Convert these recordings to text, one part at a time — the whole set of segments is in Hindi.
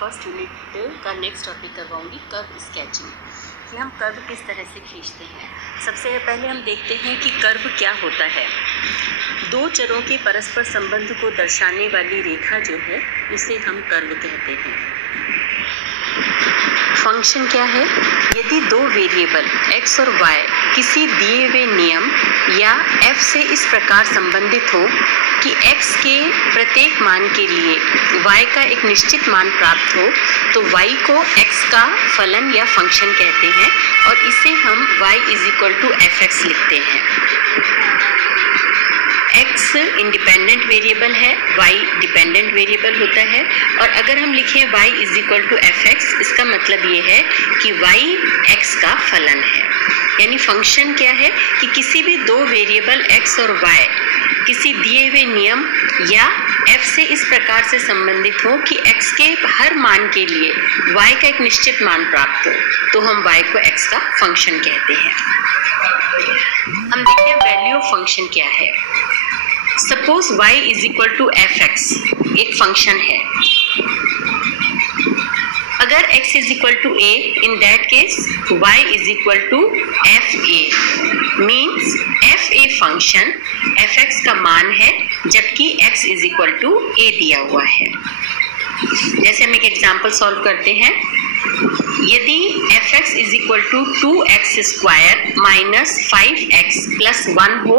फर्स्ट यूनिट का नेक्स्ट टॉपिक करवाऊंगी कर्व स्केचिंग, कि हम कर्व किस तरह से खींचते हैं। सबसे पहले हम देखते हैं कि कर्व क्या होता है। दो चरों के परस्पर संबंध को दर्शाने वाली रेखा जो है उसे हम कर्व कहते हैं। फंक्शन क्या है? यदि दो वेरिएबल x और y किसी दिए हुए नियम या f से इस प्रकार संबंधित हो कि x के प्रत्येक मान के लिए y का एक निश्चित मान प्राप्त हो, तो y को x का फलन या फंक्शन कहते हैं और इसे हम y = fx लिखते हैं। x इंडिपेंडेंट वेरिएबल है, y डिपेंडेंट वेरिएबल होता है, और अगर हम लिखें y = fx, इसका मतलब ये है कि y x का फलन है। यानी फंक्शन क्या है कि किसी भी दो वेरिएबल x और y किसी दिए हुए नियम या f से इस प्रकार से संबंधित हो कि x के हर मान के लिए y का एक निश्चित मान प्राप्त हो, तो हम y को x का फंक्शन कहते हैं। हम देखते हैं वैल्यू ऑफ फंक्शन क्या है। सपोज y = fx एक फंक्शन है। अगर x = a, in that case y = fa, means fa function fx का मान है जबकि x = a दिया हुआ है। जैसे हम एक एग्जांपल सॉल्व करते हैं। यदि fx = 2x² - 5x + 1 हो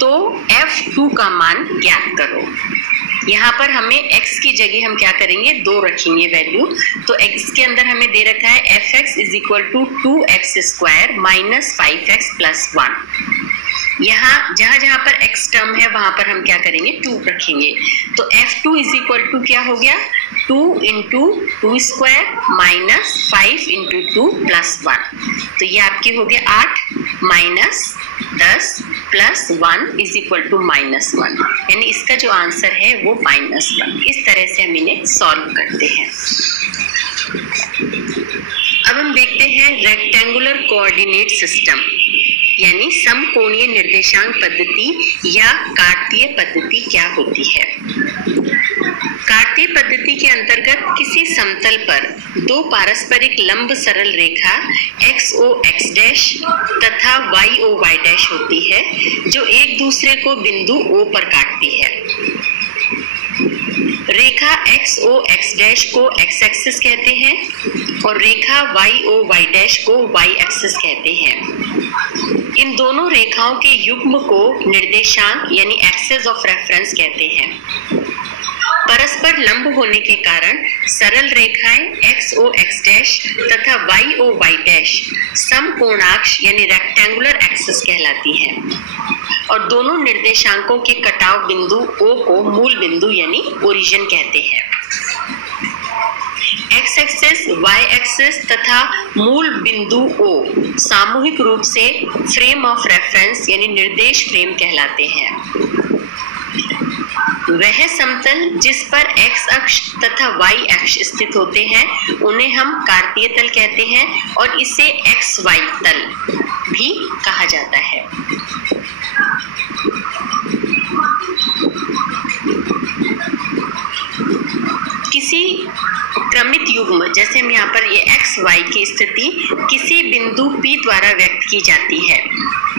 तो f2 का मान ज्ञात करो। यहाँ पर हमें x की जगह हम क्या करेंगे, 2 रखेंगे वैल्यू। तो x के अंदर हमें दे रखा है fx = 2x² - 5x + 1। यहाँ जहाँ पर x टर्म है वहां पर हम क्या करेंगे, 2 रखेंगे। तो f2 = क्या हो गया, 2 × 2² - 5 × 2 + 1। तो ये आपकी हो गया 8 - 10 + 1 = -1, यानी इसका जो आंसर है वो -1। इस तरह से हम इन्हें सॉल्व करते हैं। अब हम देखते हैं रेक्टेंगुलर कोऑर्डिनेट सिस्टम, यानी समकोणीय निर्देशांक पद्धति या कार्तीय पद्धति क्या होती है। कार्तीय पद्धति के अंतर्गत किसी समतल पर दो पारस्परिक लंब सरल रेखा XOX' तथा YOY' होती है जो एक दूसरे को बिंदु O पर काटती है। रेखा XOX' को x एक्सिस कहते हैं और रेखा YOY' को y एक्सिस कहते हैं। इन दोनों रेखाओं के युग्म को निर्देशांक यानी एक्सिस ऑफ रेफरेंस कहते हैं। परस्पर लंब होने के कारण सरल रेखाएं XOX' तथा YOY' समकोणाक्ष यानी रेक्टेंगुलर एक्सिस कहलाती हैं और दोनों निर्देशांकों के कटाव बिंदु O को मूल बिंदु यानी ओरिजिन कहते हैं। x एक्सिस, y एक्सिस तथा मूल बिंदु O सामूहिक रूप से फ्रेम ऑफ रेफरेंस यानी निर्देश फ्रेम कहलाते हैं। वह समतल जिस पर x अक्ष तथा y अक्ष स्थित होते हैं उन्हें हम कार्तीय तल कहते हैं और इसे XY तल भी कहा जाता है। किसी क्रमित युग्म, जैसे हम यहाँ पर ये XY की स्थिति किसी बिंदु P द्वारा व्यक्त की जाती है।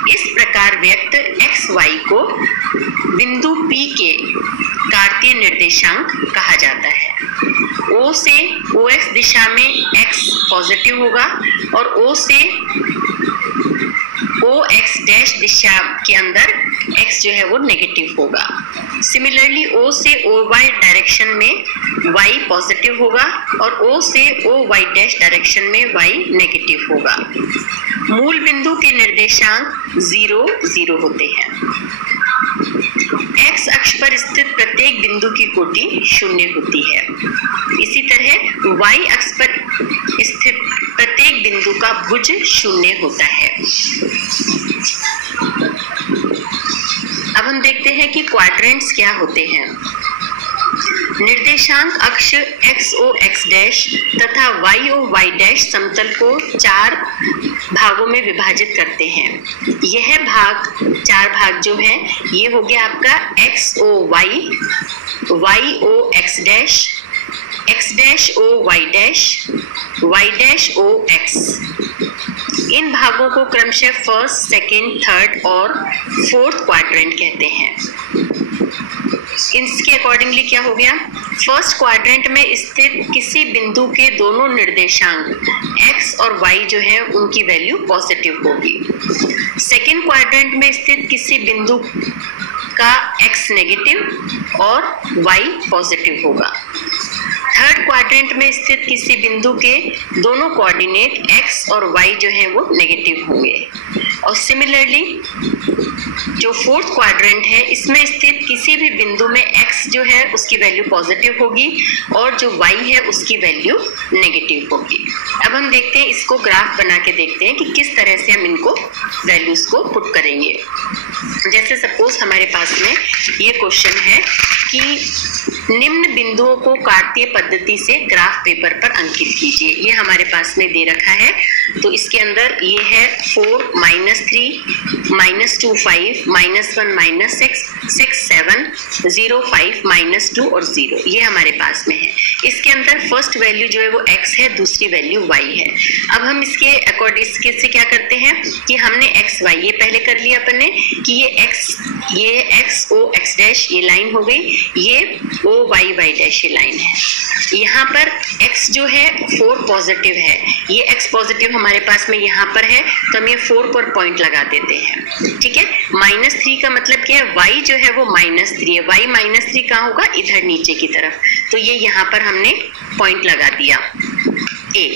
इस प्रकार व्यक्त XY को बिंदु P के कार्तीय निर्देशांक कहा जाता है। O से OX दिशा में x पॉजिटिव होगा और O से OX' दिशा के अंदर x जो है वो नेगेटिव होगा। सिमिलरली O से OY डायरेक्शन में y पॉजिटिव होगा और O से OY' डायरेक्शन में y नेगेटिव होगा। मूल बिंदु के निर्देशांक 0, 0 होते हैं। x अक्ष पर स्थित प्रत्येक बिंदु की कोटि 0 होती है। इसी तरह y अक्ष पर स्थित प्रत्येक बिंदु का भुज 0 होता है। अब हम देखते हैं कि क्वाड्रेंट्स क्या होते हैं। निर्देशांक अक्ष XOX' तथा YOY' समतल को 4 भागों में विभाजित करते हैं। यह 4 भाग जो है ये हो गया आपका XOY, YOX' x dash O y dash O x। इन भागों को क्रमशः फर्स्ट, सेकंड, थर्ड और फोर्थ क्वाड्रेंट कहते हैं। इसके अकॉर्डिंगली क्या हो गया, फर्स्ट क्वाड्रेंट में स्थित किसी बिंदु के दोनों निर्देशांक x और y जो है उनकी वैल्यू पॉजिटिव होगी। सेकंड क्वाड्रेंट में स्थित किसी बिंदु का x नेगेटिव और y पॉजिटिव होगा। थर्ड क्वाड्रेंट में स्थित किसी बिंदु के दोनों कोऑर्डिनेट x और y जो है वो नेगेटिव होंगे। और सिमिलरली जो फोर्थ क्वाड्रेंट है इसमें स्थित किसी भी बिंदु में x जो है उसकी वैल्यू पॉजिटिव होगी और जो y है उसकी वैल्यू नेगेटिव होगी। अब हम देखते हैं, इसको ग्राफ बना के देखते हैं कि किस तरह से हम इनको वैल्यूज को पुट करेंगे। जैसे सपोज हमारे पास में ये क्वेश्चन है कि निम्न बिंदुओं को कार्तीय पद्धति से ग्राफ पेपर पर अंकित कीजिए। ये हमारे पास में दे रखा है, तो इसके अंदर ये है 4, -3, -2, 5, -1, -6, 6, 7, 0, 5, -2 और 0, ये हमारे पास में है। इसके अंदर फर्स्ट वैल्यू जो है वो x है, दूसरी वैल्यू y है। अब हम इसके अकॉर्डिंग से क्या करते हैं कि हमने x y ये पहले कर लिया अपन ने कि ये x o x डैश ये लाइन हो गई, ये o y y डैश ये लाइन है। यहाँ पर x जो है 4 पॉजिटिव है, ये x पॉजिटिव हमारे पास में यहाँ पर है, तो हम ये 4 पर पॉइंट लगा देते हैं। ठीक है, -3 का मतलब क्या है, y जो है वो -3 है, y -3 कहाँ होगा, इधर नीचे की तरफ, तो ये यहाँ पर हमने पॉइंट लगा दिया a।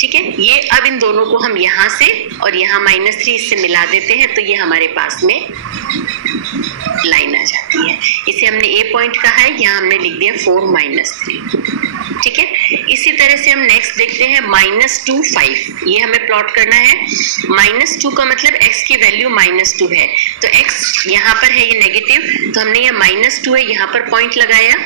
ठीक है, ये अब इन दोनों को हम यहाँ से और यहाँ -3 इससे मिला देते हैं, तो ये हमारे पास में लाइन आ जाती है। इसे हमने ए पॉइंट कहा है, यहाँ हमने लिख दिया 4 -3। ठीक है, इसी तरह से हम नेक्स्ट देखते हैं -2, 5, ये हमें प्लॉट करना है। -2 का मतलब x की वैल्यू -2 है, तो x यहाँ पर है ये नेगेटिव, तो हमने ये -2 है यहाँ पर पॉइंट लगाया।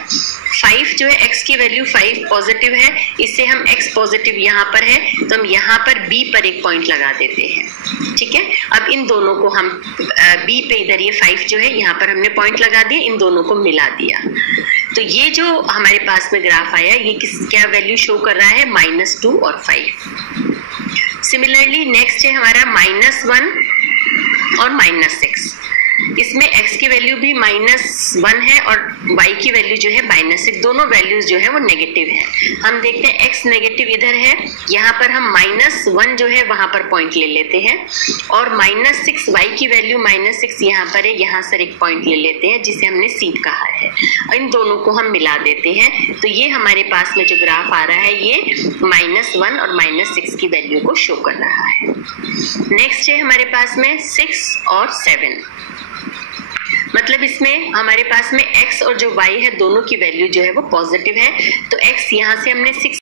5 जो है x की वैल्यू 5 पॉजिटिव है, इससे हम x पॉजिटिव यहाँ पर है, तो हम यहाँ पर b पर एक पॉइंट लगा देते हैं। ठीक है, अब इन दोनों को हम b पे इधर ये 5 जो है यहाँ पर हमने पॉइंट लगा दिया, इन दोनों को मिला दिया, तो ये जो हमारे पास में ग्राफ आया ये क्या वैल्यू शो कर रहा है, -2 और 5। सिमिलरली नेक्स्ट है हमारा -1 और -6। इसमें x की वैल्यू भी -1 है और y की वैल्यू जो है -6, दोनों वैल्यूज जो है वो नेगेटिव है। हम देखते हैं x नेगेटिव इधर है, यहाँ पर हम -1 जो है वहां पर पॉइंट ले लेते हैं, और -6 y की वैल्यू -6 यहाँ पर है, यहाँ से एक पॉइंट ले लेते हैं जिसे हमने सीध कहा है, इन दोनों को हम मिला देते हैं, तो ये हमारे पास में जो ग्राफ आ रहा है ये -1 और -6 की वैल्यू को शो कर रहा है। नेक्स्ट है हमारे पास में 6 और 7, मतलब इसमें हमारे पास में x और जो y है दोनों की वैल्यू जो है वो पॉजिटिव है, तो x यहाँ से हमने 6